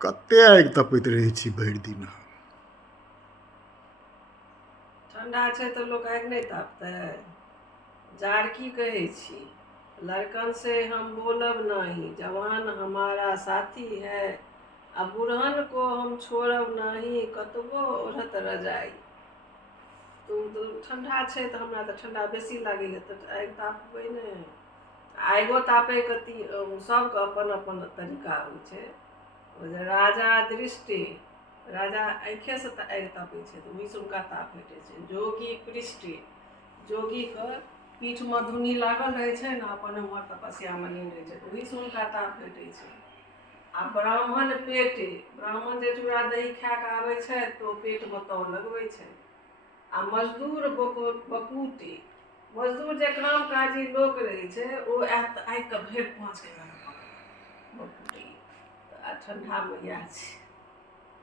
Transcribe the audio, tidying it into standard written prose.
कते आगि तपैत रहै छी भरि दिन। ठंडा छै तऽ लोक आगि नहीं तापतै। जाड़ की कहै छी, लड़कन से हम बोलब नहीं, जवान हमारा साथी है, आ बुढ़न को हम छोड़ब नहीं, कतबो ओढ़त रजाई। तो ठंडा छै तऽ हमरा तऽ ठंडा बेसी लागैए तऽ आगि तापबै नहि। आगो तापैके सबके अपन अपन तरीका होइ छै। ओ जे राजा दृष्टि, राजा आँखिसँ तऽ आगि तापै छै तऽ ओहिसँ हुनका ताप भेटै छै। जोगी पृष्टि, जोगीके पीठमे धुन्नी लागल रहै छै ने, अपन उमर तपस्यामे लीन रहै छै तऽ ओहिसँ हुनका ताप भेटै छै। आ ब्राह्मण पेटे, ब्राह्मण जे चूड़ा दही खा कऽ आबै छै तऽ ओ पेटमे ताव लगबै छै। आ मजदूर बकुटी, मजदूर जे काम काजी लोक रहै छै ओ आगि कऽ भरि पाँच के बकुटी। आ ठंडामे इएह छै।